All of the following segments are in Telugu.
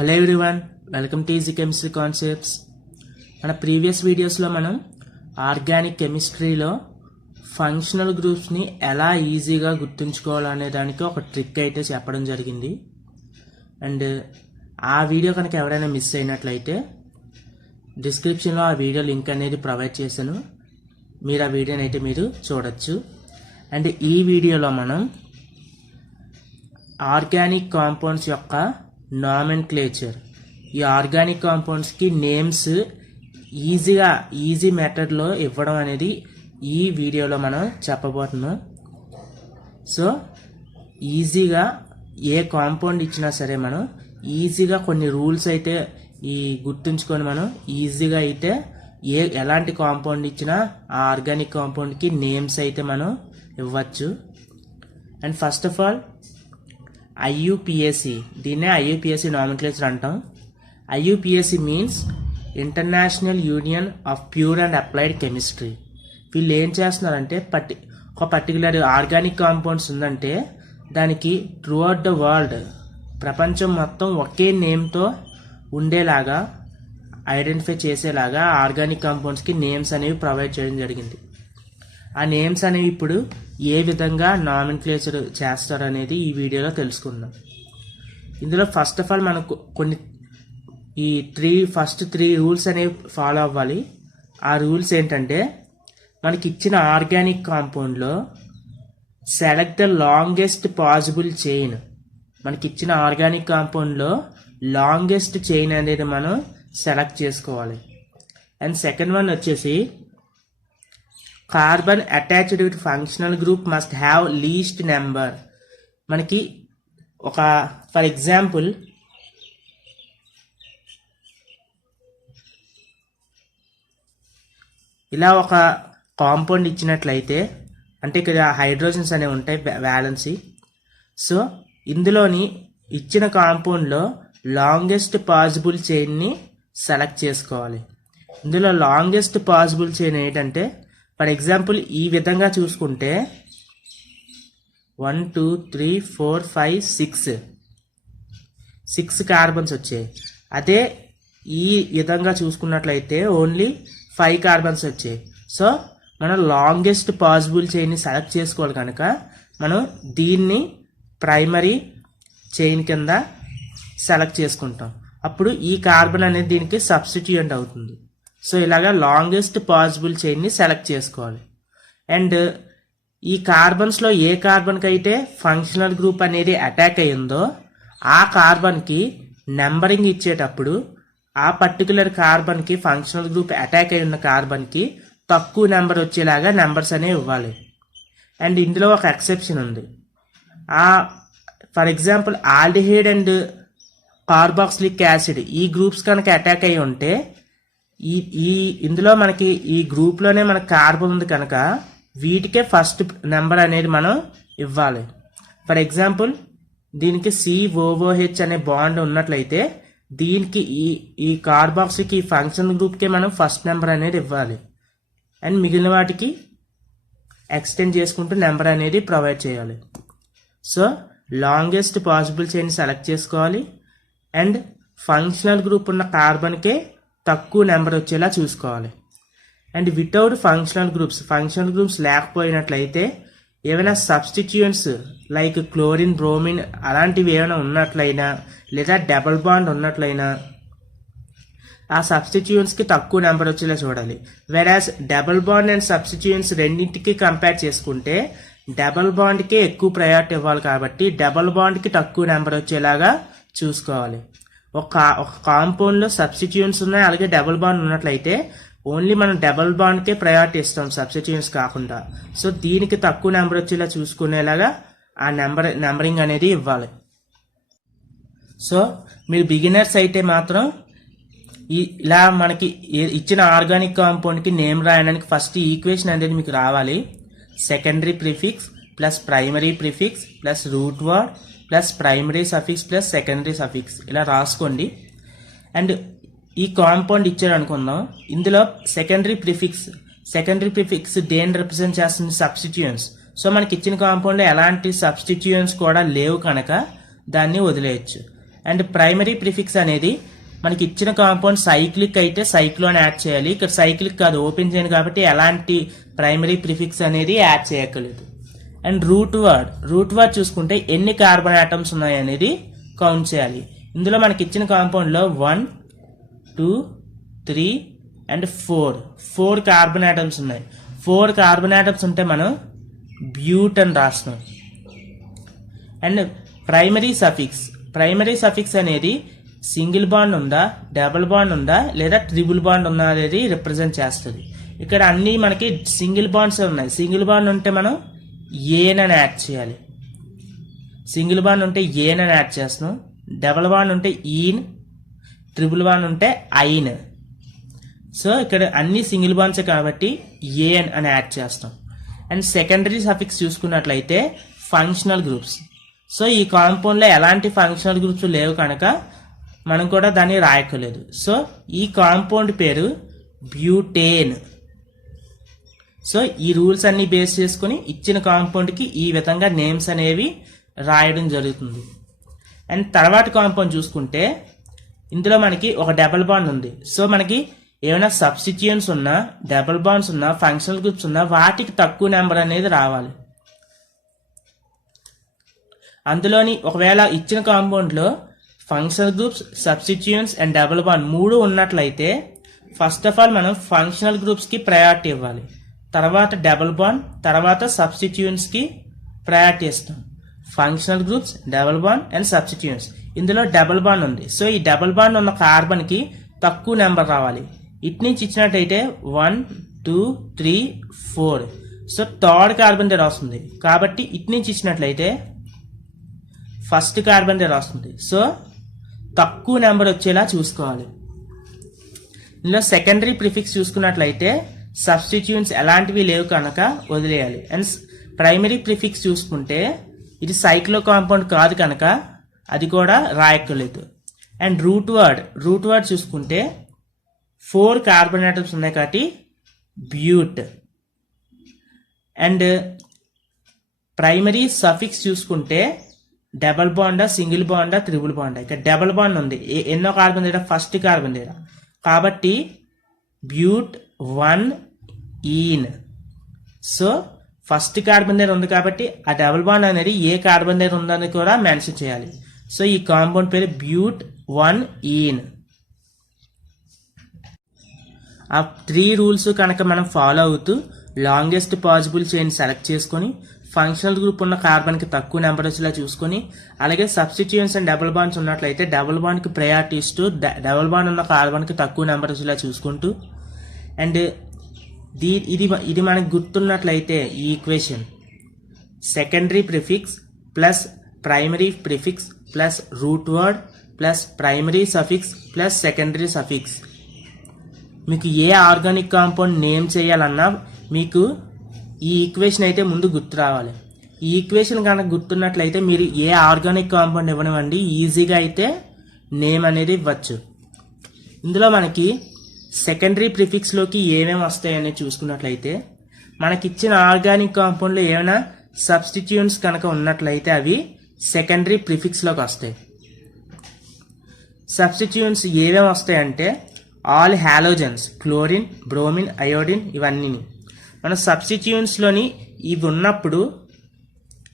Hello everyone, welcome to easy chemistry concepts. మన ప్రీవియస్ వీడియోస్లో మనం ఆర్గానిక్ కెమిస్ట్రీలో ఫంక్షనల్ గ్రూప్స్ని ఎలా ఈజీగా గుర్తుంచుకోవాలనే దానికి ఒక ట్రిక్ అయితే చెప్పడం జరిగింది. అండ్ ఆ వీడియో కనుక ఎవరైనా మిస్ అయినట్లయితే డిస్క్రిప్షన్లో ఆ వీడియో లింక్ అనేది ప్రొవైడ్ చేశాను. మీరు ఆ వీడియోని అయితే మీరు చూడొచ్చు. అండ్ ఈ వీడియోలో మనం ఆర్గానిక్ కాంపౌండ్స్ యొక్క నామెన్క్లేచర్, ఈ ఆర్గానిక్ కాంపౌండ్స్కి నేమ్స్ ఈజీ మెథడ్లో ఇవ్వడం అనేది ఈ వీడియోలో మనం చెప్పబోతున్నాం. సో ఈజీగా ఏ కాంపౌండ్ ఇచ్చినా సరే మనం ఈజీగా కొన్ని రూల్స్ అయితే గుర్తుంచుకొని మనం ఈజీగా అయితే ఎలాంటి కాంపౌండ్ ఇచ్చినా ఆ ఆర్గానిక్ కాంపౌండ్కి నేమ్స్ అయితే మనం ఇవ్వచ్చు. And first of all IUPAC, దీన్నే IUPAC నామెన్క్లేచర్ అంటాం. IUPAC means international union of pure and applied chemistry. వీళ్ళు ఏం చేస్తున్నారంటే ఒక పర్టికులర్ ఆర్గానిక్ కాంపౌండ్స్ ఉందంటే దానికి త్రూ అవుట్ ద వరల్డ్, ప్రపంచం మొత్తం ఒకే నేమ్తో ఉండేలాగా ఐడెంటిఫై చేసేలాగా ఆర్గానిక్ కాంపౌండ్స్కి నేమ్స్ అనేవి ప్రొవైడ్ చేయడం జరిగింది. ఆ నేమ్స్ అనేవి ఇప్పుడు ఏ విధంగా నామెన్క్లేచర్ చేస్తారు అనేది ఈ వీడియోలో తెలుసుకుందాం. ఇందులో ఫస్ట్ ఆఫ్ ఆల్ మనకు ఫస్ట్ త్రీ రూల్స్ అనేవి ఫాలో అవ్వాలి. ఆ రూల్స్ ఏంటంటే, మనకి ఇచ్చిన ఆర్గానిక్ కాంపౌండ్లో select the longest possible chain. మనకి ఇచ్చిన ఆర్గానిక్ కాంపౌండ్లో లాంగెస్ట్ చైన్ అనేది మనం సెలెక్ట్ చేసుకోవాలి. అండ్ సెకండ్ వన్ వచ్చేసి carbon attached with functional group must have least number. మనకి ఫర్ ఎగ్జాంపుల్ ఇలా ఒక కాంపౌండ్ ఇచ్చినట్లయితే, అంటే ఇక్కడ హైడ్రోజన్స్ అనేవి ఉంటాయి వ్యాలెన్సీ. సో ఇందులోని ఇచ్చిన కాంపౌండ్లో లాంగెస్ట్ పాసిబుల్ చైన్ని సెలెక్ట్ చేసుకోవాలి. ఇందులో లాంగెస్ట్ పాసిబుల్ చైన్ ఏంటంటే, ఫర్ ఎగ్జాంపుల్ ఈ విధంగా చూసుకుంటే 1 2 3 4 5 6 కార్బన్స్ వచ్చాయి. అదే ఈ విధంగా చూసుకున్నట్లయితే ఓన్లీ 5 కార్బన్స్ వచ్చాయి. సో మనం లాంగెస్ట్ పాసిబుల్ చైన్ని సెలెక్ట్ చేసుకోవాలి కనుక మనం దీన్ని ప్రైమరీ చైన్ కింద సెలెక్ట్ చేసుకుంటాం. అప్పుడు ఈ కార్బన్ అనేది దీనికి సబ్స్టిట్యూయెంట్ అవుతుంది. సో ఇలాగా లాంగెస్ట్ పాసిబుల్ చైన్ని సెలెక్ట్ చేసుకోవాలి. అండ్ ఈ కార్బన్స్లో ఏ కార్బన్కి అయితే ఫంక్షనల్ గ్రూప్ అనేది అటాక్ అయ్యిందో ఆ కార్బన్కి నెంబరింగ్ ఇచ్చేటప్పుడు ఆ పర్టికులర్ కార్బన్కి ఫంక్షనల్ గ్రూప్ అటాక్ అయి ఉన్న కార్బన్కి తక్కువ నెంబర్ వచ్చేలాగా నెంబర్స్ అనేవి ఇవ్వాలి. అండ్ ఇందులో ఒక ఎక్సెప్షన్ ఉంది. For example aldehyde and carboxylic acid ఈ గ్రూప్స్ కనుక అటాక్ అయి ఉంటే ఇందులో మనకి ఈ గ్రూప్లోనే మనకు కార్బన్ ఉంది కనుక వీటికే ఫస్ట్ నెంబర్ అనేది మనం ఇవ్వాలి. ఫర్ ఎగ్జాంపుల్ దీనికి COOH అనే బాండ్ ఉన్నట్లయితే దీనికి ఈ కార్బాక్సికి ఈ ఫంక్షన్ గ్రూప్కే మనం ఫస్ట్ నెంబర్ అనేది ఇవ్వాలి. అండ్ మిగిలిన వాటికి ఎక్స్టెండ్ చేసుకుంటూ నెంబర్ అనేది ప్రొవైడ్ చేయాలి. So longest possible chain select చేసుకోవాలి. అండ్ ఫంక్షనల్ గ్రూప్ ఉన్న కార్బన్కే తక్కువ నెంబర్ వచ్చేలా చూసుకోవాలి. అండ్ వితౌట్ ఫంక్షనల్ గ్రూప్స్ లేకపోయినట్లయితే ఏమైనా సబ్స్టిట్యూయెంట్స్ లైక్ క్లోరిన్, బ్రోమిన్ అలాంటివి ఏమైనా ఉన్నట్లయినా లేదా డబుల్ బాండ్ ఉన్నట్లయినా ఆ సబ్స్టిట్యూయెంట్స్కి తక్కువ నెంబర్ వచ్చేలా చూడాలి. వెరాజ్ డబుల్ బాండ్ అండ్ సబ్స్టిట్యూయెంట్స్ రెండింటికి కంపేర్ చేసుకుంటే డబుల్ బాండ్కే ఎక్కువ ప్రయారిటీ ఇవ్వాలి కాబట్టి డబుల్ బాండ్కి తక్కువ నెంబర్ వచ్చేలాగా చూసుకోవాలి. ఒక కాంపౌండ్లో సబ్స్టిట్యూయెంట్స్ ఉన్నాయి, అలాగే డబుల్ బాండ్ ఉన్నట్లయితే ఓన్లీ మనం డబుల్ బాండ్కే ప్రయారిటీ ఇస్తాం, సబ్స్టిట్యూయెంట్స్ కాకుండా. సో దీనికి తక్కువ నెంబర్ వచ్చేలా చూసుకునేలాగా ఆ నెంబరింగ్ అనేది ఇవ్వాలి. సో మీరు బిగినర్స్ అయితే మాత్రం ఇలా మనకి ఇచ్చిన ఆర్గానిక్ కాంపౌండ్కి నేమ్ రాయడానికి ఫస్ట్ ఈక్వేషన్ అనేది మీకు రావాలి. Secondary prefix plus primary prefix plus root word plus primary suffix plus secondary suffix ఇలా రాసుకోండి. అండ్ ఈ కాంపౌండ్ ఇచ్చారు అనుకుందాం, ఇందులో సెకండరీ ప్రిఫిక్స్ దేన్ని రిప్రజెంట్ చేస్తుంది? సబ్స్టిట్యూయెంట్స్. సో మనకి ఇచ్చిన కాంపౌండ్లో ఎలాంటి సబ్స్టిట్యూయెంట్స్ కూడా లేవు కనుక దాన్ని వదిలేయచ్చు. అండ్ ప్రైమరీ ప్రిఫిక్స్ అనేది మనకి ఇచ్చిన కాంపౌండ్ సైక్లిక్ అయితే సైక్లోన్ యాడ్ చేయాలి. ఇక్కడ సైక్లిక్ కాదు, ఓపెన్ చేయను కాబట్టి ఎలాంటి ప్రైమరీ ప్రిఫిక్స్ అనేది యాడ్ చేయక్కర్లేదు. అండ్ రూట్ వర్డ్ చూసుకుంటే ఎన్ని కార్బన్ ఆటమ్స్ ఉన్నాయి అనేది కౌంట్ చేయాలి. ఇందులో మనకి ఇచ్చిన కాంపౌండ్లో 1, 2, 3 అండ్ 4 కార్బన్ ఆటమ్స్ ఉన్నాయి. 4 కార్బన్ ఆటమ్స్ ఉంటే మనం బ్యూట్ అని రాస్తున్నాం. అండ్ ప్రైమరీ సఫిక్స్ అనేది సింగిల్ బాండ్ ఉందా, డబుల్ బాండ్ ఉందా, లేదా ట్రిపుల్ బాండ్ ఉందా అనేది రిప్రజెంట్ చేస్తుంది. ఇక్కడ అన్ని మనకి సింగిల్ బాండ్స్ ఉన్నాయి. సింగిల్ బాండ్ ఉంటే మనం ఏనని యాడ్ చేయాలి. సింగిల్ బాండ్ ఉంటే ఏనని యాడ్ చేస్తున్నాం. డబుల్ బాండ్ ఉంటే ఈన్, ట్రిపుల్ బాండ్ ఉంటే ఐన్. సో ఇక్కడ అన్ని సింగిల్ బాండ్సే కాబట్టి ఏన్ అని యాడ్ చేస్తాం. అండ్ సెకండరీ సఫిక్స్ చూసుకున్నట్లయితే ఫంక్షనల్ గ్రూప్స్. సో ఈ కాంపౌండ్లో ఎలాంటి ఫంక్షనల్ గ్రూప్స్ లేవు కనుక మనం కూడా దాన్ని రాయక్కర్లేదు. సో ఈ కాంపౌండ్ పేరు బ్యూటేన్. సో ఈ రూల్స్ అన్ని బేస్ చేసుకుని ఇచ్చిన కాంపౌండ్కి ఈ విధంగా నేమ్స్ అనేవి రాయడం జరుగుతుంది. అండ్ తర్వాత కాంపౌండ్ చూసుకుంటే ఇందులో మనకి ఒక డబుల్ బాండ్ ఉంది. సో మనకి ఏమైనా సబ్స్టిట్యూయెంట్స్ ఉన్నా, డబుల్ బాండ్స్ ఉన్నా, ఫంక్షనల్ గ్రూప్స్ ఉన్నా వాటికి తక్కువ నెంబర్ అనేది రావాలి. అందులోని ఒకవేళ ఇచ్చిన కాంపౌండ్లో functional groups, substituents and double bond 3 ఉన్నట్లయితే ఫస్ట్ ఆఫ్ ఆల్ మనం ఫంక్షనల్ గ్రూప్స్కి ప్రయారిటీ ఇవ్వాలి. తర్వాత డబుల్ బాండ్, తర్వాత సబ్స్టిట్యూయెంట్స్కి ప్రయారిటీ ఇస్తాం. Functional groups, double bond and substituents. ఇందులో డబుల్ బాండ్ ఉంది. సో ఈ డబుల్ బాండ్ ఉన్న కార్బన్కి తక్కువ నెంబర్ రావాలి. ఇటు నుంచి ఇచ్చినట్టయితే 1, 2, 3, 4. సో థర్డ్ కార్బన్ దగ్గర వస్తుంది కాబట్టి ఇటు నుంచి ఇచ్చినట్లయితే ఫస్ట్ కార్బన్ దగ్గర వస్తుంది. సో తక్కువ నెంబర్ వచ్చేలా చూసుకోవాలి. ఇందులో సెకండరీ ప్రిఫిక్స్ చూసుకున్నట్లయితే సబ్స్టిట్యూయెంట్స్ ఎలాంటివి లేవు కనుక వదిలేయాలి. అండ్ ప్రైమరీ ప్రిఫిక్స్ చూసుకుంటే ఇది సైక్లో కాంపౌండ్ కాదు కనుక అది కూడా రాయక్కర్లేదు. అండ్ రూట్ వర్డ్ చూసుకుంటే 4 కార్బన్ ఆటమ్స్ ఉన్నాయి కాబట్టి బ్యూట్. అండ్ ప్రైమరీ సఫిక్స్ చూసుకుంటే డబల్ బాండా, సింగిల్ బాండా, ట్రిపుల్ బాండా. ఇక్కడ డబల్ బాండ్ ఉంది. ఎన్నో కార్బన్ దగ్గర? ఫస్ట్ కార్బన్ దగ్గర కాబట్టి బ్యూట్ 1 ఈన్. సో ఫస్ట్ కార్బన్ దగ్గర ఉంది కాబట్టి ఆ డబుల్ బాండ్ అనేది ఏ కార్బన్ దగ్గర ఉందని కూడా మెన్షన్ చేయాలి. సో ఈ కాంపౌండ్ పేరు బ్యూట్ 1 ఈన్. ఆ 3 రూల్స్ కనుక మనం ఫాలో అవుతూ లాంగెస్ట్ పాసిబుల్ చైన్ సెలెక్ట్ చేసుకొని ఫంక్షనల్ గ్రూప్ ఉన్న కార్బన్కి తక్కువ నెంబర్ వచ్చేలా చూసుకొని, అలాగే సబ్స్టిట్యూయెంట్స్ అండ్ డబుల్ బాండ్స్ ఉన్నట్లయితే డబుల్ బాండ్కి ప్రయారిటీ ఇస్తూ డబుల్ బాండ్ ఉన్న కార్బన్కి తక్కువ నెంబర్ వచ్చేలా చూసుకుంటూ, అండ్ ఇది మనకు గుర్తున్నట్లయితే ఈ equation secondary prefix plus primary prefix plus root word plus primary suffix plus secondary suffix. మీకు ఏ ఆర్గానిక్ కాంపౌండ్ నేమ్ చేయాలన్నా మీకు ఈ ఈక్వేషన్ అయితే ముందు గుర్తు రావాలి. ఈ ఈక్వేషన్ కనుక గుర్తున్నట్లయితే మీరు ఏ ఆర్గానిక్ కాంపౌండ్ ఇవ్వనివ్వండి ఈజీగా అయితే నేమ్ అనేది ఇవ్వచ్చు. ఇందులో మనకి సెకండరీ ప్రిఫిక్స్లోకి ఏమేమి వస్తాయని చూసుకున్నట్లయితే మనకిచ్చిన ఆర్గానిక్ కాంపౌండ్లో ఏమైనా సబ్స్టిట్యూయెంట్స్ కనుక ఉన్నట్లయితే అవి సెకండరీ ప్రిఫిక్స్లోకి వస్తాయి. సబ్స్టిట్యూయెంట్స్ ఏమేమి వస్తాయంటే all halogens, chlorine, bromine, iodine ఇవన్నీ. మన సబ్స్టిట్యూయెంట్స్లోని ఇవి ఉన్నప్పుడు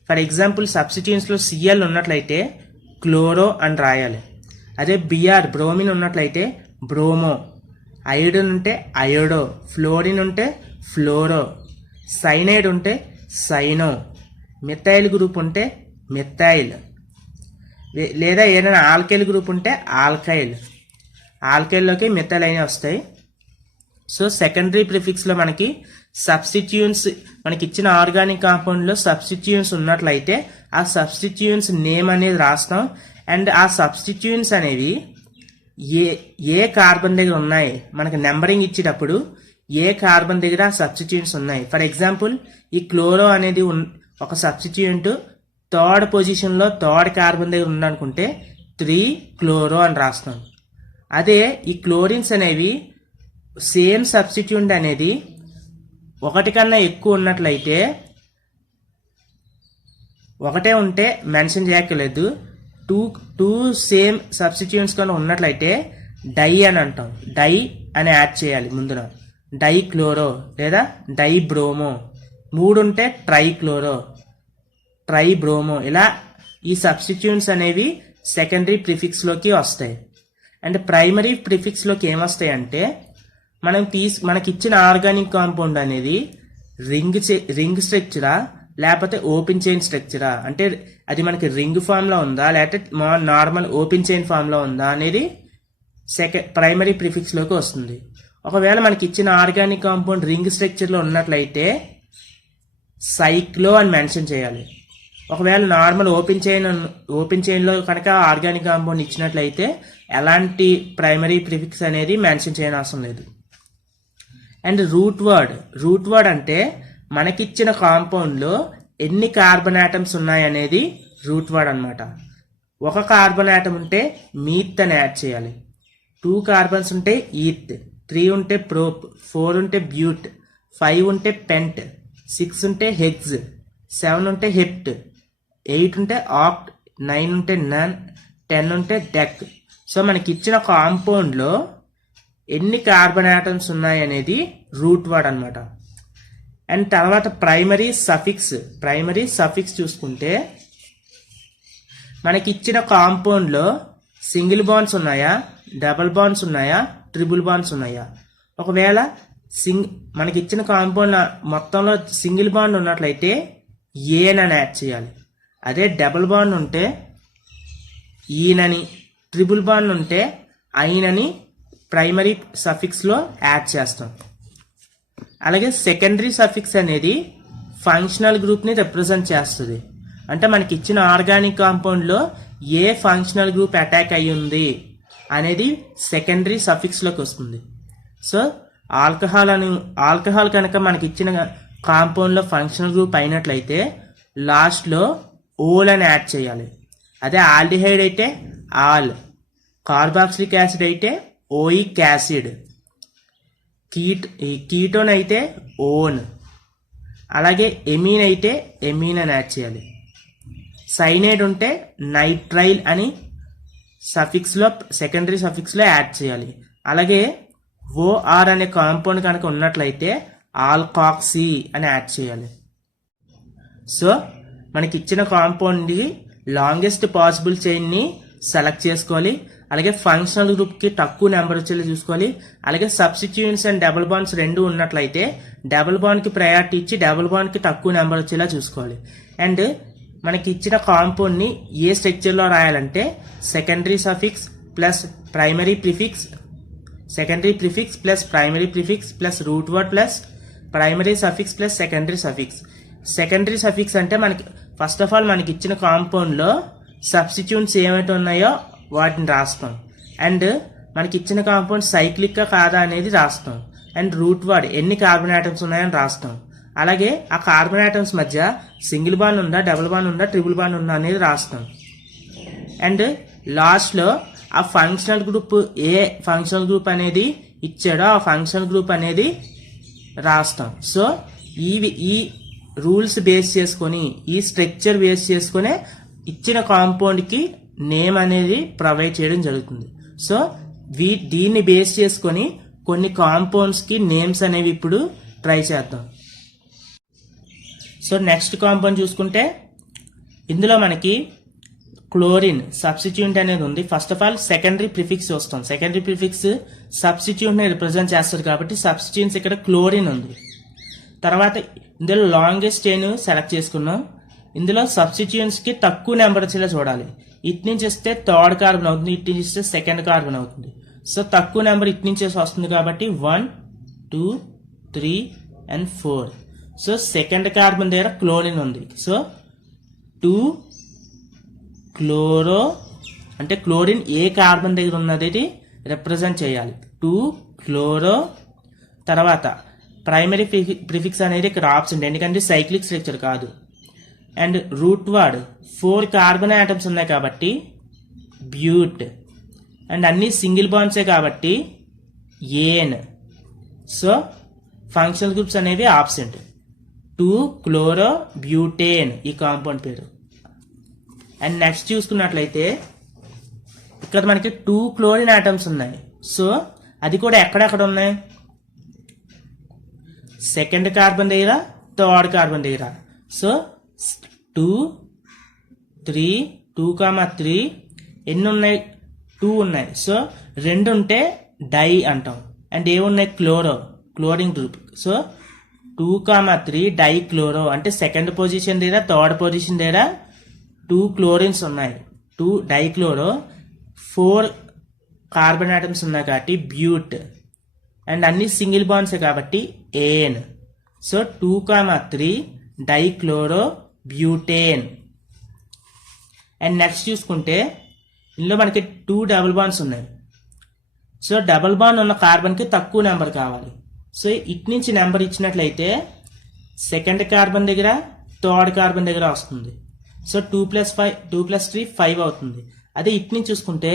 ఫర్ ఎగ్జాంపుల్ సబ్స్టిట్యూయెంట్స్లో సిఎల్ ఉన్నట్లయితే క్లోరో అని రాయాలి. అదే బిఆర్ బ్రోమిన్ ఉన్నట్లయితే బ్రోమో, అయోడిన్ ఉంటే అయోడో, ఫ్లోరిన్ ఉంటే ఫ్లోరో, సైనైడ్ ఉంటే సైనో, మిథైల్ గ్రూప్ ఉంటే మిథైల్, లేదా ఏదైనా ఆల్కైల్ గ్రూప్ ఉంటే ఆల్కైల్లోకి మిథైల్ అయినా వస్తాయి. సో సెకండరీ ప్రిఫిక్స్లో మనకి సబ్స్టిట్యూయెంట్స్ మనకి ఇచ్చిన ఆర్గానిక్ కాంపౌండ్లో సబ్స్టిట్యూయెంట్స్ ఉన్నట్లయితే ఆ సబ్స్టిట్యూయెంట్స్ నేమ్ అనేది రాస్తాం. అండ్ ఆ సబ్స్టిట్యూయెంట్స్ అనేవి ఏ కార్బన్ దగ్గర ఉన్నాయి మనకి నెంబరింగ్ ఇచ్చేటప్పుడు ఏ కార్బన్ దగ్గర సబ్స్టిట్యూయెంట్స్ ఉన్నాయి. ఫర్ ఎగ్జాంపుల్ ఈ క్లోరో అనేది ఒక సబ్స్టిట్యూయెంట్ థర్డ్ పొజిషన్లో థర్డ్ కార్బన్ దగ్గర ఉందనుకుంటే 3 క్లోరో అని రాస్తాం. అదే ఈ క్లోరిన్స్ అనేవి సేమ్ సబ్స్టిట్యూయెంట్ అనేది ఒకటి కన్నా ఎక్కువ ఉన్నట్లయితే ఒకటే ఉంటే మెన్షన్ చేయక్కర్లేదు, టూ టూ సేమ్ సబ్స్టిట్యూయెంట్స్ కనుక ఉన్నట్లయితే డై అని అంటాం. డై అని యాడ్ చేయాలి ముందున. డై క్లోరో లేదా డై బ్రోమో. 3 ఉంటే ట్రై క్లోరో, ట్రై బ్రోమో. ఇలా ఈ సబ్స్టిట్యూయెంట్స్ అనేవి సెకండరీ ప్రిఫిక్స్లోకి వస్తాయి. అండ్ ప్రైమరీ ప్రిఫిక్స్లోకి ఏమొస్తాయి అంటే మనకిచ్చిన ఆర్గానిక్ కాంపౌండ్ అనేది రింగ్ స్ట్రక్చరా లేకపోతే ఓపెన్ చైన్ స్ట్రక్చరా, అంటే అది మనకి రింగ్ ఫామ్లో ఉందా లేకపోతే నార్మల్ ఓపెన్ చైన్ ఫామ్లో ఉందా అనేది ప్రైమరీ ప్రిఫిక్స్లోకి వస్తుంది. ఒకవేళ మనకి ఇచ్చిన ఆర్గానిక్ కాంపౌండ్ రింగ్ స్ట్రక్చర్లో ఉన్నట్లయితే సైక్లో అని మెన్షన్ చేయాలి. ఒకవేళ నార్మల్ ఓపెన్ చైన్లో కనుక ఆర్గానిక్ కాంపౌండ్ ఇచ్చినట్లయితే ఎలాంటి ప్రైమరీ ప్రిఫిక్స్ అనేది మెన్షన్ చేయని అవసరం లేదు. అండ్ రూట్ వర్డ్ అంటే మనకిచ్చిన కాంపౌండ్లో ఎన్ని కార్బన్ ఆటమ్స్ ఉన్నాయనేది రూట్ వర్డ్ అనమాట. ఒక కార్బన్ ఆటమ్ ఉంటే మీత్ అని యాడ్ చేయాలి. 2 కార్బన్స్ ఉంటే ఈత్, 3 ఉంటే ప్రోప్, 4 ఉంటే బ్యూట్, 5 ఉంటే పెంట్, 6 ఉంటే హెగ్జ్, 7 ఉంటే హెప్ట్, 8 ఉంటే ఆక్ట్, 9 ఉంటే నన్, 10 ఉంటే డెక్. సో మనకి ఇచ్చిన కాంపౌండ్లో ఎన్ని కార్బన్ ఆటమ్స్ ఉన్నాయి అనేది రూట్ వర్డ్ అనమాట. అండ్ తర్వాత ప్రైమరీ సఫిక్స్ చూసుకుంటే మనకి ఇచ్చిన కాంపౌండ్లో సింగిల్ బాండ్స్ ఉన్నాయా, డబుల్ బాండ్స్ ఉన్నాయా, ట్రిపుల్ బాండ్స్ ఉన్నాయా. ఒకవేళ మనకి ఇచ్చిన కాంపౌండ్ మొత్తంలో సింగిల్ బాండ్ ఉన్నట్లయితే ఏన్ అని యాడ్ చేయాలి. అదే డబుల్ బాండ్ ఉంటే ఈనని, ట్రిపుల్ బాండ్ ఉంటే ఐనని ప్రైమరీ సఫిక్స్లో యాడ్ చేస్తాం. అలాగే సెకండరీ సఫిక్స్ అనేది ఫంక్షనల్ గ్రూప్ని రిప్రజెంట్ చేస్తుంది. అంటే మనకి ఇచ్చిన ఆర్గానిక్ కాంపౌండ్లో ఏ ఫంక్షనల్ గ్రూప్ అటాక్ అయి ఉంది అనేది సెకండరీ సఫిక్స్లోకి వస్తుంది. సో ఆల్కహాల్ కనుక మనకి ఇచ్చిన కాంపౌండ్లో ఫంక్షనల్ గ్రూప్ అయినట్లయితే లాస్ట్లో ఓల్ అని యాడ్ చేయాలి. అదే ఆల్డిహైడ్ అయితే ఆల్, కార్బాక్సిలిక్ యాసిడ్ అయితే ఓయిక్ యాసిడ్, కీటోన్ అయితే ఓన్, అలాగే ఎమీన్ అయితే ఎమీన్ అని యాడ్ చేయాలి. సైనైడ్ ఉంటే నైట్రైల్ అని సఫిక్స్లో సెకండరీ సఫిక్స్లో యాడ్ చేయాలి. అలాగే ఓఆర్ అనే కాంపౌండ్ కనుక ఉన్నట్లయితే ఆల్కాక్సీ అని యాడ్ చేయాలి. సో మనకి ఇచ్చిన కాంపౌండ్కి లాంగెస్ట్ పాసిబుల్ చైన్ని సెలెక్ట్ చేసుకోవాలి. అలాగే ఫంక్షనల్ గ్రూప్కి తక్కువ నెంబర్ వచ్చేలా చూసుకోవాలి. అలాగే సబ్స్టిట్యూయెంట్స్ అండ్ డబుల్ బాండ్స్ రెండు ఉన్నట్లయితే డబుల్ బాండ్కి ప్రయారిటీ ఇచ్చి డబుల్ బాండ్కి తక్కువ నెంబర్ వచ్చేలా చూసుకోవాలి. అండ్ మనకి ఇచ్చిన కాంపౌండ్ని ఏ స్ట్రక్చర్లో రాయాలంటే secondary suffix plus primary prefix, secondary prefix plus primary prefix plus root word plus primary suffix plus secondary suffix. Secondary suffix అంటే మనకి ఫస్ట్ ఆఫ్ ఆల్ మనకి ఇచ్చిన కాంపౌండ్లో సబ్స్టిట్యూయెంట్స్ ఏమైతే ఉన్నాయో వాటిని రాస్తాం. అండ్ మనకి ఇచ్చిన కాంపౌండ్ సైక్లిక్గా కాదా అనేది రాస్తాం. అండ్ రూట్ వర్డ్ ఎన్ని కార్బన్ ఆటమ్స్ ఉన్నాయని రాస్తాం. అలాగే ఆ కార్బన్ ఆటమ్స్ మధ్య సింగిల్ బాండ్ ఉందా, డబుల్ బాండ్ ఉందా, ట్రిపుల్ బాండ్ ఉందా అనేది రాస్తాం. అండ్ లాస్ట్లో ఆ functional group A functional group అనేది ఇచ్చాడో ఆ ఫంక్షనల్ గ్రూప్ అనేది రాస్తాం. సో ఈ రూల్స్ బేస్ చేసుకొని ఈ స్ట్రక్చర్ బేస్ చేసుకునే ఇచ్చిన కాంపౌండ్కి నేమ్ అనేది ప్రొవైడ్ చేయడం జరుగుతుంది. సో దీన్ని బేస్ చేసుకొని కొన్ని కాంపౌండ్స్కి నేమ్స్ అనేవి ఇప్పుడు ట్రై చేద్దాం. సో నెక్స్ట్ కాంపౌండ్ చూసుకుంటే ఇందులో మనకి క్లోరిన్ సబ్స్టిట్యూయెంట్ అనేది ఉంది. First of all secondary prefix వస్తాం. సెకండరీ ప్రిఫిక్స్ సబ్స్టిట్యూయెంట్ని రిప్రజెంట్ చేస్తారు కాబట్టి సబ్స్టిట్యూయెంట్స్ ఇక్కడ క్లోరిన్ ఉంది. తర్వాత ఇందులో లాంగెస్ట్ చైన్ సెలెక్ట్ చేసుకున్నాం. ఇందులో సబ్స్టిట్యూయెంట్స్కి తక్కువ నెంబర్ వచ్చేలా చూడాలి. ఇటు నుంచి వస్తే థర్డ్ కార్బన్ అవుతుంది, ఇటు నుంచి వస్తే సెకండ్ కార్బన్ అవుతుంది. సో తక్కువ నెంబర్ ఇటు నుంచి వస్తుంది కాబట్టి 1, 2, 3 and 4. సో సెకండ్ కార్బన్ దగ్గర క్లోరిన్ ఉంది. సో 2 క్లోరో అంటే క్లోరిన్ ఏ కార్బన్ దగ్గర ఉన్నది రిప్రజెంట్ చేయాలి. 2 క్లోరో. తర్వాత ప్రైమరీ ప్రిఫిక్స్ అనేది ఇక్కడ ఆప్షన్ ఎందుకంటే సైక్లిక్ స్ట్రక్చర్ కాదు. And root word 4 carbon atoms ఉన్నాయి కాబట్టి బ్యూట్. అండ్ అన్ని సింగిల్ బాండ్సే కాబట్టి ఏన్. సో ఫంక్షనల్ గ్రూప్స్ అనేవి ఆబ్సెంట్. 2 క్లోరో బ్యూటేన్ ఈ కాంపౌండ్ పేరు. అండ్ నెక్స్ట్ చూసుకున్నట్లయితే ఇక్కడ మనకి 2 క్లోరిన్ ఆటమ్స్ ఉన్నాయి. సో అది కూడా ఎక్కడెక్కడ ఉన్నాయి, సెకండ్ కార్బన్ దగ్గర, థర్డ్ కార్బన్ దగ్గర. సో 2 3 2,3 ఎన్ని ఉన్నాయి, 2 ఉన్నాయి. సో 2 ఉంటే డై అంటాం. అండ్ ఏమున్నాయి, chlorine group. So 2,3 die chloro అంటే సెకండ్ పొజిషన్ దగ్గర, థర్డ్ పొజిషన్ దగ్గర 2 క్లోరిన్స్ ఉన్నాయి. 2 డై క్లోరో, 4 కార్బన్ ఆటమ్స్ ఉన్నాయి కాబట్టి బ్యూట్. అండ్ అన్ని సింగిల్ బాండ్సే కాబట్టి ane. So 2,3 die chloro butane. And next చూసుకుంటే ఇందులో మనకి 2 డబుల్ బాండ్స్ ఉన్నాయి. సో డబుల్ బాండ్ ఉన్న కార్బన్కి తక్కువ నెంబర్ కావాలి. సో ఇటు నుంచి నెంబర్ ఇచ్చినట్లయితే సెకండ్ కార్బన్ దగ్గర, థర్డ్ కార్బన్ దగ్గర వస్తుంది. సో 2 + 3 5 అవుతుంది. అదే ఇటు నుంచి చూసుకుంటే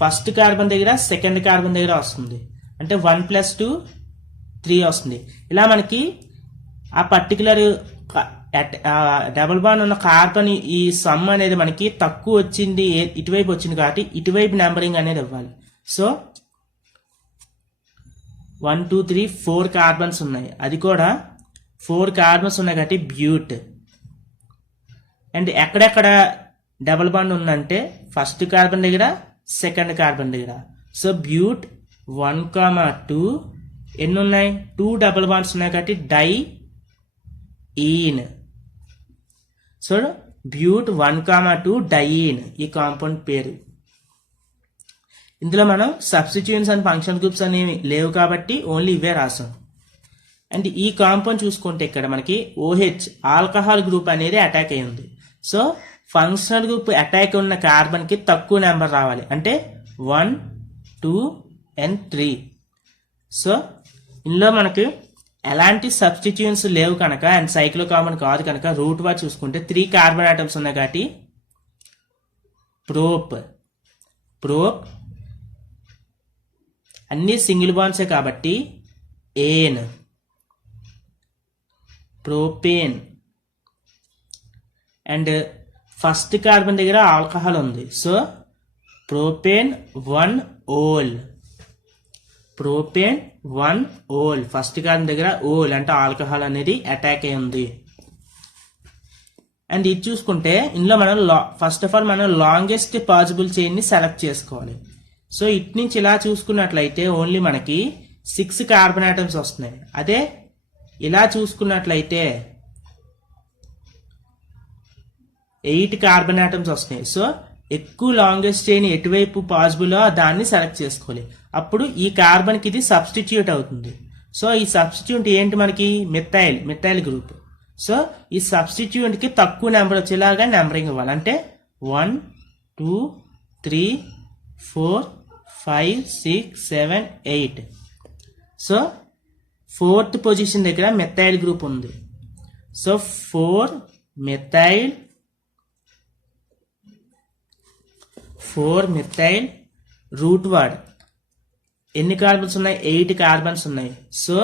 ఫస్ట్ కార్బన్ దగ్గర, సెకండ్ కార్బన్ దగ్గర వస్తుంది. అంటే 1 + 2 3 వస్తుంది. ఇలా మనకి ఆ పర్టికులర్ డబుల్ బాండ్ ఉన్న కార్బన్ ఈ సమ్ అనేది మనకి తక్కువ వచ్చింది, ఇటువైపు వచ్చింది కాబట్టి ఇటువైపు నెంబరింగ్ అనేది ఇవ్వాలి. సో 1 2 3 4 కార్బన్స్ ఉన్నాయి. అది కూడా 4 కార్బన్స్ ఉన్నాయి కాబట్టి బ్యూట్. అండ్ ఎక్కడెక్కడ డబుల్ బాండ్ ఉందంటే ఫస్ట్ కార్బన్ దగ్గర, సెకండ్ కార్బన్ దగ్గర. సో బ్యూట్ 1,2 ఎన్ని ఉన్నాయి, 2 డబుల్ బాండ్స్ ఉన్నాయి కాబట్టి డై ఈన్. సో బ్యూట్ 1,2 డైఈన్ ఈ కాంపౌండ్ పేరు. ఇందులో మనం సబ్స్టిట్యూయెంట్స్ అండ్ ఫంక్షన్ గ్రూప్స్ అనేవి లేవు కాబట్టి ఓన్లీ ఇవే రాసాం. అండ్ ఈ కాంపౌండ్ చూసుకుంటే ఇక్కడ మనకి OH ఆల్కహాల్ గ్రూప్ అనేది అటాక్ అయి ఉంది. సో ఫంక్షనల్ గ్రూప్ అటాక్ ఉన్న కార్బన్ కి తక్కువ నెంబర్ రావాలి, అంటే 1 2 and 3. సో ఇందులో మనకి ఎలాంటి సబ్స్టిట్యూయెంట్స్ లేవు కనుక అండ్ సైక్లో కామన్ కాదు కనుక రూట్ వార్ చూసుకుంటే 3 కార్బన్ ఆటమ్స్ ఉన్నాయి కాబట్టి ప్రోప్ అన్ని సింగిల్ బాండ్సే కాబట్టి ane, propane. And first carbon దగ్గర ఆల్కహాల్ ఉంది. So propane 1 ol, first carbon దగ్గర ఓల్ అంటే ఆల్కహాల్ అనేది అటాక్ అయి ఉంది. అండ్ ఇది చూసుకుంటే ఇందులో మనం ఫస్ట్ ఆఫ్ ఆల్ మనం లాంగెస్ట్ పాసిబుల్ చైన్ ని సెలెక్ట్ చేసుకోవాలి. సో ఇటు నుంచి ఇలా చూసుకున్నట్లయితే ఓన్లీ మనకి 6 కార్బన్ ఆటమ్స్ వస్తున్నాయి. అదే ఇలా చూసుకున్నట్లయితే 8 కార్బన్ ఆటమ్స్ వస్తున్నాయి. సో ఎక్కువ లాంగెస్ట్ చైన్ ఎటువైపు పాసిబుల్ దాన్ని సెలెక్ట్ చేసుకోవాలి. అప్పుడు ఈ కార్బన్ కి ఇది సబ్స్టిట్యూట్ అవుతుంది. సో ఈ సబ్స్టిట్యూట్ ఏంటి, మనకి మిథైల్ గ్రూప్. సో ఈ సబ్స్టిట్యూట్ కి తక్కువ నెంబర్ వచ్చేలాగా నెంబరింగ్ ఇవ్వాలి. అంటే 1 2 3 4 5 6 7 8. సో 4th పొజిషన్ దగ్గర మిథైల్ గ్రూప్ ఉంది. సో 4 మిథైల్ రూట్ వర్డ్ ఎన్ని కార్బన్స్ ఉన్నాయి, 8 కార్బన్స్ ఉన్నాయి. సో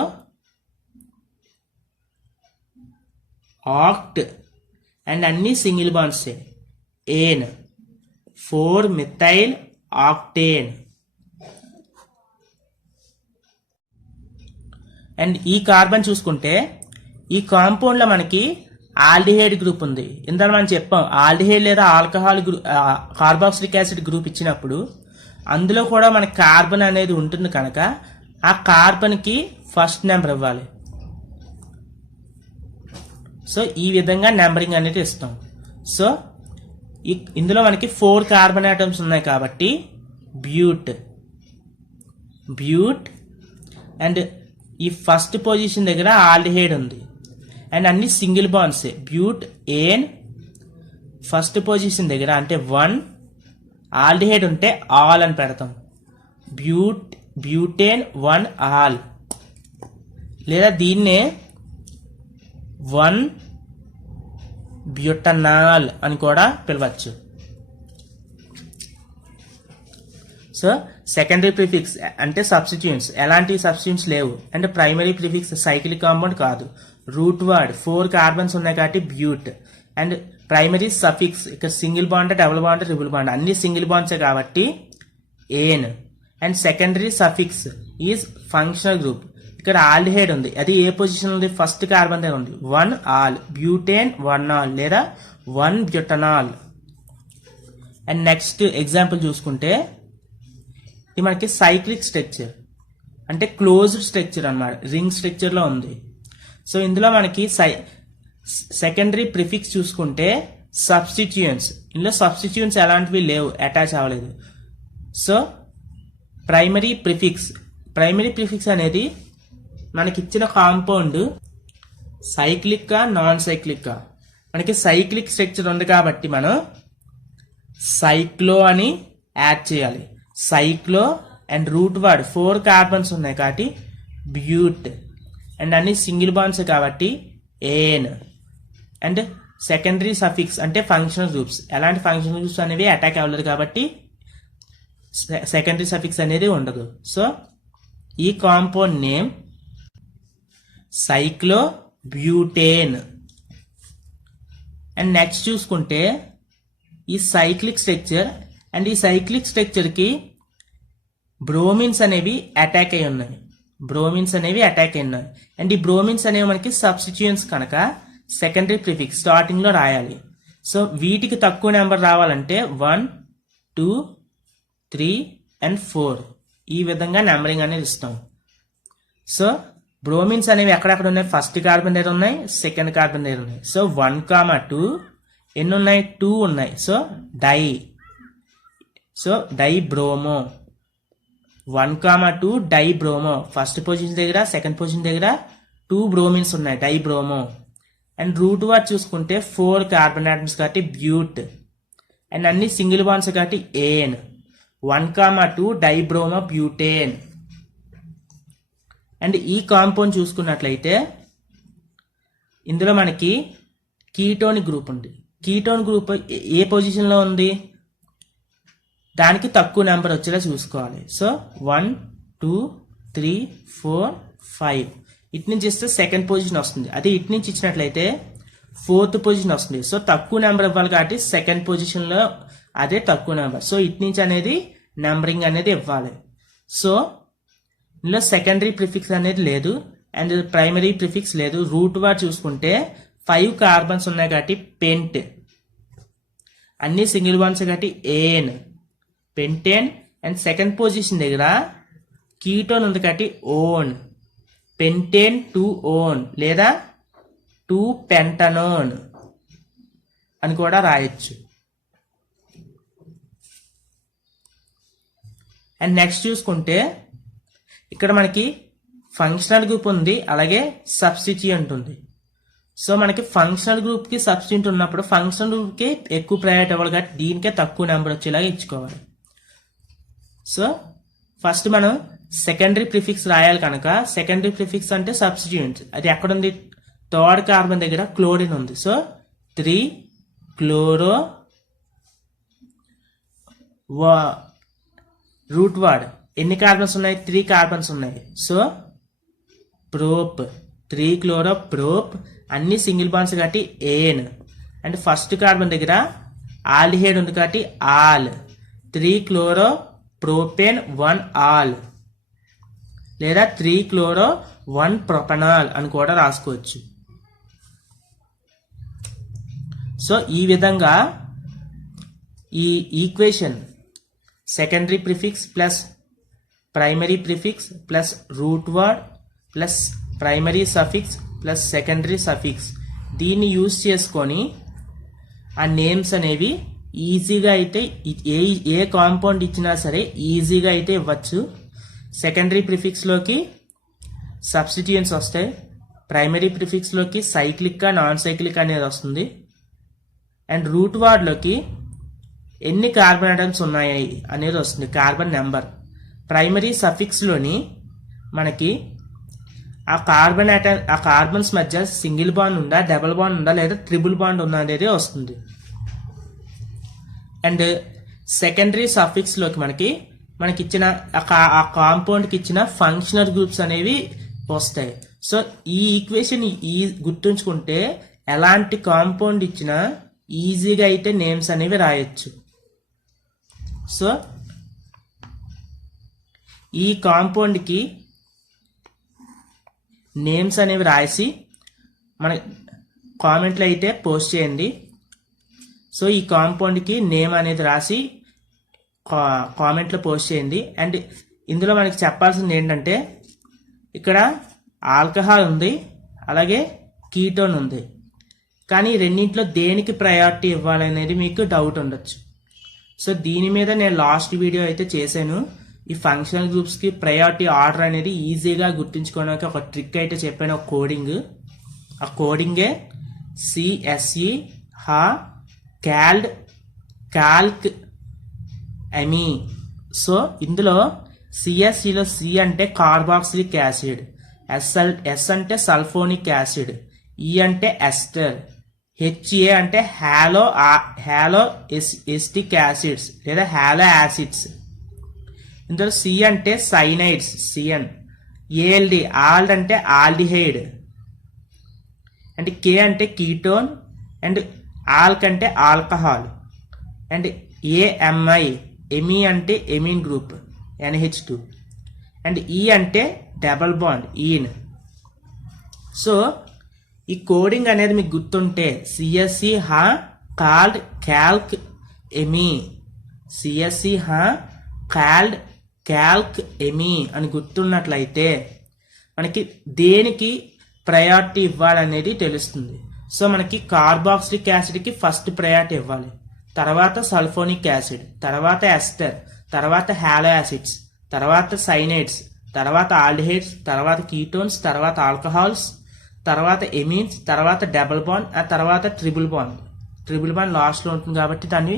ఆక్ట్ అండ్ అన్ని సింగిల్ బాండ్సే. Ane 4 methyl octane. అండ్ ఈ కార్బన్ చూసుకుంటే ఈ కాంపౌండ్ లో మనకి ఆల్డిహైడ్ గ్రూప్ ఉంది. ఇందులో మనం చెప్పాం ఆల్డిహైడ్ లేదా ఆల్కహాల్ కార్బాక్సిలిక్ యాసిడ్ గ్రూప్ ఇచ్చినప్పుడు అందులో కూడా మనకి కార్బన్ అనేది ఉంటుంది కనుక ఆ కార్బన్ కి ఫస్ట్ నెంబర్ ఇవ్వాలి. సో ఈ విధంగా నెంబరింగ్ అనేది ఇస్తాం. సో ఇందులో మనకి 4 కార్బన్ ఆటమ్స్ ఉన్నాయి కాబట్టి బ్యూట్. అండ్ ఈ ఫస్ట్ పొజిషన్ దగ్గర ఆల్డిహైడ్ ఉంది అండ్ అన్ని సింగిల్ బాండ్స్. బ్యూట్ ఏన్ ఫస్ట్ పొజిషన్ దగ్గర అంటే 1, ఆల్డిహైడ్ ఉంటే ఆల్ అని పెడతాం. బ్యూటేన్ 1 ఆల్, లేదా దీన్నే 1 బ్యూటనాల్ అని కూడా పిలవచ్చు. సో సెకండరీ ప్రిఫిక్స్ అంటే సబ్స్టిట్యూయెంట్స్, ఎలాంటి సబ్స్టిట్యూయెంట్స్ లేవు. అంటే ప్రైమరీ ప్రిఫిక్స్ సైక్లిక్ కాంపౌండ్ కాదు. రూట్ వర్డ్ 4 కార్బన్స్ ఉన్నాయి కాబట్టి బ్యూట్. అండ్ ప్రైమరీ సఫిక్స్ ఇక్కడ single bond, double bond, triple bond అన్ని సింగిల్ బాండ్సే కాబట్టి ane. And secondary suffix is functional group. ఇక్కడ ఆల్డిహైడ్ ఉంది, అది ఏ పొజిషన్ ఉంది? ఫస్ట్ కార్బన్ దగ్గర ఉంది. 1 ఆల్, బ్యూటేన్ 1 ఆల్ లేదా 1 బ్యూటనాల్. అండ్ నెక్స్ట్ ఎగ్జాంపుల్ చూసుకుంటే ఇది మనకి సైక్లిక్ స్ట్రక్చర్ అంటే క్లోజ్డ్ స్ట్రక్చర్ అన్నమాట, రింగ్ స్ట్రక్చర్ లో ఉంది. సో ఇందులో మనకి సెకండరీ ప్రిఫిక్స్ చూసుకుంటే సబ్స్టిట్యూయెంట్స్, ఇందులో సబ్స్టిట్యూయెంట్స్ ఎలాంటివి లేవు, అటాచ్ అవ్వలేదు. సో ప్రైమరీ ప్రిఫిక్స్ అనేది మనకి ఇచ్చిన కాంపౌండ్ సైక్లిక్గా నాన్ సైక్లిక్గా, మనకి సైక్లిక్ స్ట్రక్చర్ ఉంది కాబట్టి మనం సైక్లో అని యాడ్ చేయాలి. సైక్లో అండ్ రూట్ వర్డ్ 4 కార్బన్స్ ఉన్నాయి కాబట్టి బ్యూట్. అండ్ అన్ని సింగిల్ బాండ్స్ కాబట్టి ఏన్. అండ్ సెకండరీ సఫిక్స్ అంటే ఫంక్షనల్ గ్రూప్స్, ఎలాంటి ఫంక్షనల్ గ్రూప్స్ అనేవి అటాక్ అవ్వలేదు కాబట్టి సెకండరీ సఫిక్స్ అనేది ఉండదు. సో ఈ compound name సైక్లో butane. And next చూసుకుంటే ఈ సైక్లిక్ స్ట్రక్చర్, అండ్ ఈ సైక్లిక్ స్ట్రక్చర్కి బ్రోమిన్స్ అనేవి అటాక్ అయి ఉన్నాయి. అండ్ ఈ బ్రోమిన్స్ అనేవి మనకి సబ్స్టిట్యూయెంట్స్ కనుక సెకండరీ ప్రిఫిక్స్ స్టార్టింగ్ లో రాయాలి. సో వీటికి తక్కువ నెంబర్ రావాలంటే 1, 2, 3 అండ్ 4 ఈ విధంగా నెంబరింగ్ అనేది ఇస్తాం. సో బ్రోమిన్స్ అనేవి ఎక్కడెక్కడ ఉన్నాయి? ఫస్ట్ కార్బన్ దగ్గర ఉన్నాయి, సెకండ్ కార్బన్ దగ్గర ఉన్నాయి. సో 1, 2 ఎన్ని ఉన్నాయి? 2 ఉన్నాయి. So di bromo 1, 2 di bromo. First position దగ్గర, సెకండ్ పొజిషన్ దగ్గర 2 బ్రోమిన్స్ ఉన్నాయి, di bromo. And root word చూసుకుంటే 4 కార్బన్ ఆటమ్స్ కాబట్టి బ్యూట్. అండ్ అన్ని సింగిల్ బాండ్స్ కాబట్టి ane. 1, 2 di bromo butane. And ఈ కాంపౌండ్ చూసుకున్నట్లయితే ఇందులో మనకి కీటోనిక్ గ్రూప్ ఉంది. కీటోన్ గ్రూప్ ఏ పొజిషన్ లో ఉంది? దానికి తక్కువ నెంబర్ వచ్చేలా చూసుకోవాలి. సో 1, 2, 3, 4, 5 ఇటు నుంచి ఇస్తే సెకండ్ పొజిషన్ వస్తుంది. అదే ఇటు నుంచి ఇచ్చినట్లయితే 4th పొజిషన్ వస్తుంది. సో తక్కువ నెంబర్ ఇవ్వాలి కాబట్టి సెకండ్ పొజిషన్ లో అదే తక్కువ నెంబర్. సో ఇటు నుంచి అనేది నెంబరింగ్ అనేది ఇవ్వాలి. సో ఇందులో సెకండరీ ప్రిఫిక్స్ అనేది లేదు అండ్ ప్రైమరీ ప్రిఫిక్స్ లేదు. రూట్ వర్డ్ చూసుకుంటే 5 కార్బన్స్ ఉన్నాయి కాబట్టి పెంట్. అన్ని సింగిల్ బాండ్స్ కాబట్టి ఏన్, పెంటేన్. అండ్ సెకండ్ పొజిషన్ దగ్గర కీటోన్ ఉంది కాబట్టి ఓన్, పెంటేన్ 2 ఓన్ లేదా 2 పెంటనోన్ అని కూడా రాయొచ్చు. అండ్ నెక్స్ట్ చూసుకుంటే ఇక్కడ మనకి ఫంక్షనల్ గ్రూప్ ఉంది, అలాగే సబ్స్టిట్యూయెంట్ ఉంది. సో మనకి ఫంక్షనల్ గ్రూప్ కి సబ్స్టిట్యూయెంట్ ఉన్నప్పుడు ఫంక్షనల్ గ్రూప్ కి ఎక్కువ ప్రయారిటీ ఇవ్వాలి కాబట్టి దీనికే తక్కువ నెంబర్ వచ్చేలాగా ఇచ్చుకోవాలి. సో ఫస్ట్ మనం సెకండరీ ప్రిఫిక్స్ రాయాలి కనుక సెకండరీ ప్రిఫిక్స్ అంటే సబ్స్టిట్యూయెంట్స్. అది ఎక్కడుంది? 3rd కార్బన్ దగ్గర క్లోరిన్ ఉంది. So 3 chloro. రూట్ వర్డ్ ఎన్ని కార్బన్స్ ఉన్నాయి? 3 కార్బన్స్ ఉన్నాయి. So prop, 3 chloro prop. అన్ని సింగిల్ బాండ్స్ కాబట్టి ఏన్. అండ్ ఫస్ట్ కార్బన్ దగ్గర ఆల్డిహైడ్ ఉంది కాబట్టి ఆల్, 3 క్లోరో ప్రోపేన్ 1 ఆల్ లేదా 3 క్లోరో 1 ప్రొపనాల్ అని కూడా రాసుకోవచ్చు. సో ఈ విధంగా ఈ equation secondary prefix plus primary prefix plus root word plus primary suffix plus secondary suffix దీన్ని యూజ్ చేసుకొని ఆ నేమ్స్ అనేవి ఈజీగా అయితే ఏ కాంపౌండ్ ఇచ్చినా సరే ఈజీగా అయితే ఇవ్వచ్చు. సెకండరీ ప్రిఫిక్స్లోకి సబ్స్టిట్యూయెంట్స్ వస్తాయి, ప్రైమరీ ప్రిఫిక్స్లోకి సైక్లిక్గా నాన్ సైక్లిక్ అనేది వస్తుంది. అండ్ రూట్ వర్డ్లోకి ఎన్ని కార్బన్ ఆటమ్స్ ఉన్నాయి అనేది వస్తుంది, కార్బన్ నెంబర్. ప్రైమరీ సఫిక్స్లోని మనకి ఆ కార్బన్స్ మధ్య సింగిల్ బాండ్ ఉందా, డబుల్ బాండ్ ఉందా లేదా ట్రిపుల్ బాండ్ ఉందా అనేది వస్తుంది. అండ్ సెకండరీ సఫిక్స్లోకి మనకి ఇచ్చిన ఆ కాంపౌండ్కి ఇచ్చిన ఫంక్షనల్ గ్రూప్స్ అనేవి వస్తాయి. సో ఈ ఈక్వేషన్ గుర్తుంచుకుంటే ఎలాంటి కాంపౌండ్ ఇచ్చినా ఈజీగా అయితే నేమ్స్ అనేవి రాయొచ్చు. సో ఈ కాంపౌండ్కి నేమ్స్ అనేవి రాసి మన కామెంట్లో అయితే పోస్ట్ చేయండి. సో ఈ కాంపౌండ్కి నేమ్ అనేది రాసి కామెంట్లో పోస్ట్ చేయండి. అండ్ ఇందులో మనకి చెప్పాల్సింది ఏంటంటే ఇక్కడ ఆల్కహాల్ ఉంది, అలాగే కీటోన్ ఉంది. కానీ రెండింటిలో దేనికి ప్రయారిటీ ఇవ్వాలనేది మీకు డౌట్ ఉండొచ్చు. సో దీని మీద నేను లాస్ట్ వీడియో అయితే చేశాను. ఈ ఫంక్షనల్ గ్రూప్స్కి ప్రయారిటీ ఆర్డర్ అనేది ఈజీగా గుర్తుంచుకోవడానికి ఒక ట్రిక్ అయితే చెప్పాను, ఒక కోడింగ్. ఆ కోడింగే సిఎస్ఈ హా క్యాల్డ్ కాల్క్ ఎమీ. సో ఇందులో సిఎస్ఈలో సి అంటే కార్బాక్సిలిక్ యాసిడ్, ఎస్ అంటే సల్ఫోనిక్ యాసిడ్, ఈ అంటే ఎస్టర్, హెచ్ఏ అంటే హ్యాలో ఎస్టిక్ యాసిడ్స్ లేదా హ్యాలో యాసిడ్స్. ఇందులో సి అంటే సైనైడ్స్ సిఎన్, ఏఎల్డి ఆల్డ్ అంటే ఆల్డిహైడ్, అండ్ కే అంటే కీటోన్, అండ్ ఆల్క్ అంటే ఆల్కహాల్, అండ్ ఏఎంఐ ఎమీ అంటే ఎమీన్ గ్రూప్ NH2, అండ్ ఈ అంటే డబల్ బాండ్ ఈన్. సో ఈ కోడింగ్ అనేది మీకు గుర్తుంటే సిఎస్సి హా కాల్డ్ క్యాల్క్ ఎమీ, సిఎస్సి హా కాల్డ్ క్యాల్క్ ఎమీ అని గుర్తున్నట్లయితే మనకి దేనికి ప్రయారిటీ ఇవ్వాలనేది తెలుస్తుంది. సో మనకి కార్బాక్సిలిక్ యాసిడ్కి ఫస్ట్ ప్రయారిటీ ఇవ్వాలి, తర్వాత సల్ఫోనిక్ యాసిడ్, తర్వాత ఎస్టర్, తర్వాత హ్యాలో యాసిడ్స్, తర్వాత సైనైడ్స్, తర్వాత ఆల్డిహైడ్స్, తర్వాత కీటోన్స్, తర్వాత ఆల్కహాల్స్, తర్వాత ఎమీన్స్, తర్వాత డబుల్ బాండ్, ఆ తర్వాత ట్రిపుల్ బాండ్. ట్రిపుల్ బాండ్ లాస్ట్లో ఉంటుంది కాబట్టి దాన్ని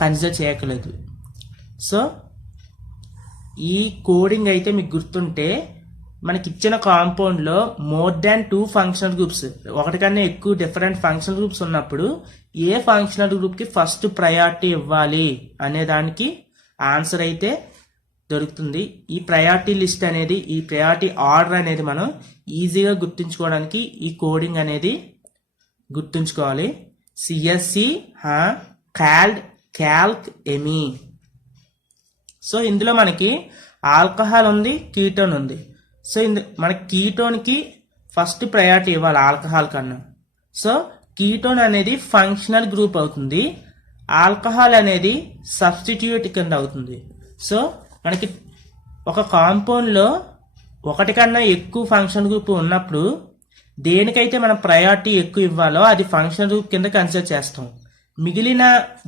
కన్సిడర్ చేయకలేదు. సో ఈ కోడింగ్ అయితే మీకు గుర్తుంటే మనకి ఇచ్చిన కాంపౌండ్లో మోర్ దాన్ 2 ఫంక్షనల్ గ్రూప్స్, ఒకటి కన్నా ఎక్కువ డిఫరెంట్ ఫంక్షనల్ గ్రూప్స్ ఉన్నప్పుడు ఏ ఫంక్షనల్ గ్రూప్కి ఫస్ట్ ప్రయారిటీ ఇవ్వాలి అనే దానికి ఆన్సర్ అయితే దొరుకుతుంది. ఈ ప్రయారిటీ లిస్ట్ అనేది, ఈ ప్రయారిటీ ఆర్డర్ అనేది మనం ఈజీగా గుర్తుంచుకోవడానికి ఈ కోడింగ్ అనేది గుర్తుంచుకోవాలి. సిఎస్సి హా కాల్డ్ క్యాల్క్ ఎమీ. సో ఇందులో మనకి ఆల్కహాల్ ఉంది, కీటోన్ ఉంది. సో మనకి కీటోన్కి ఫస్ట్ ప్రయారిటీ ఇవ్వాలి ఆల్కహాల్ కన్నా. సో కీటోన్ అనేది ఫంక్షనల్ గ్రూప్ అవుతుంది, ఆల్కహాల్ అనేది సబ్స్టిట్యూట్ కింద అవుతుంది. సో మనకి ఒక కాంపౌండ్లో ఒకటి కన్నా ఎక్కువ ఫంక్షన్ గ్రూప్ ఉన్నప్పుడు దేనికైతే మనం ప్రయారిటీ ఎక్కువ ఇవ్వాలో అది ఫంక్షన్ గ్రూప్ కింద కన్సిడర్ చేస్తాం, మిగిలిన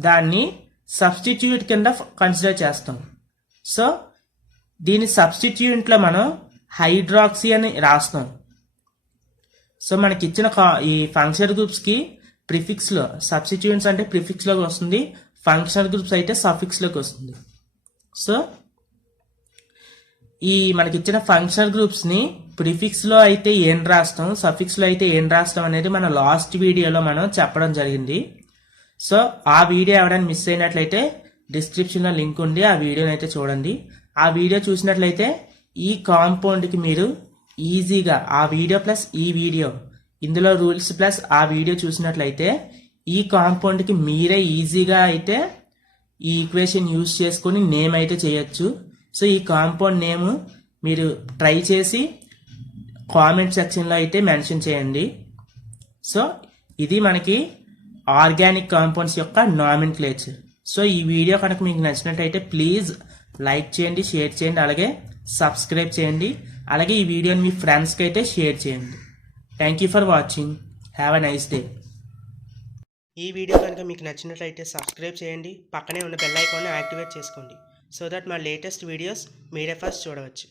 దాన్ని సబ్స్టిట్యూట్ కింద కన్సిడర్ చేస్తాం. సో దీని సబ్స్టిట్యూట్లో మనం హైడ్రాక్సీ అని రాస్తాం. సో మనకి ఇచ్చిన ఈ ఫంక్షనల్ గ్రూప్స్కి ప్రిఫిక్స్లో, సబ్స్టిట్యూయెంట్స్ అంటే ప్రిఫిక్స్లోకి వస్తుంది, ఫంక్షనల్ గ్రూప్స్ అయితే సఫిక్స్లోకి వస్తుంది. సో ఈ మనకి ఇచ్చిన ఫంక్షనల్ గ్రూప్స్ని ప్రిఫిక్స్లో అయితే ఏం రాస్తాం, సఫిక్స్లో అయితే ఏం రాస్తాం అనేది మన లాస్ట్ వీడియోలో మనం చెప్పడం జరిగింది. సో ఆ వీడియో ఎవరైనా మిస్ అయినట్లయితే డిస్క్రిప్షన్లో లింక్ ఉంది, ఆ వీడియోని అయితే చూడండి. ఆ వీడియో చూసినట్లయితే ఈ కాంపౌండ్కి మీరు ఈజీగా ఆ వీడియో ప్లస్ ఈ వీడియో, ఇందులో రూల్స్ ప్లస్ ఆ వీడియో చూసినట్లయితే ఈ కాంపౌండ్కి మీరే ఈజీగా అయితే ఈ ఈక్వేషన్ యూజ్ చేసుకొని నేమ్ అయితే చేయొచ్చు. సో ఈ కాంపౌండ్ నేమ్ మీరు ట్రై చేసి కామెంట్ సెక్షన్లో అయితే మెన్షన్ చేయండి. సో ఇది మనకి ఆర్గానిక్ కాంపౌండ్స్ యొక్క నామిన్క్లేచర్. సో ఈ వీడియో కనుక మీకు నచ్చినట్టయితే ప్లీజ్ లైక్ చేయండి, షేర్ చేయండి, అలాగే సబ్స్క్రైబ్ చేయండి. అలాగే ఈ వీడియోని మీ ఫ్రెండ్స్కి అయితే షేర్ చేయండి. Thank you for watching. Have a nice day. ఈ వీడియో కనుక మీకు నచ్చినట్లయితే సబ్స్క్రైబ్ చేయండి, పక్కనే ఉన్న బెల్ ఐకాన్ని యాక్టివేట్ చేసుకోండి, సో దట్ మా లేటెస్ట్ వీడియోస్ మీరే ఫస్ట్ చూడవచ్చు.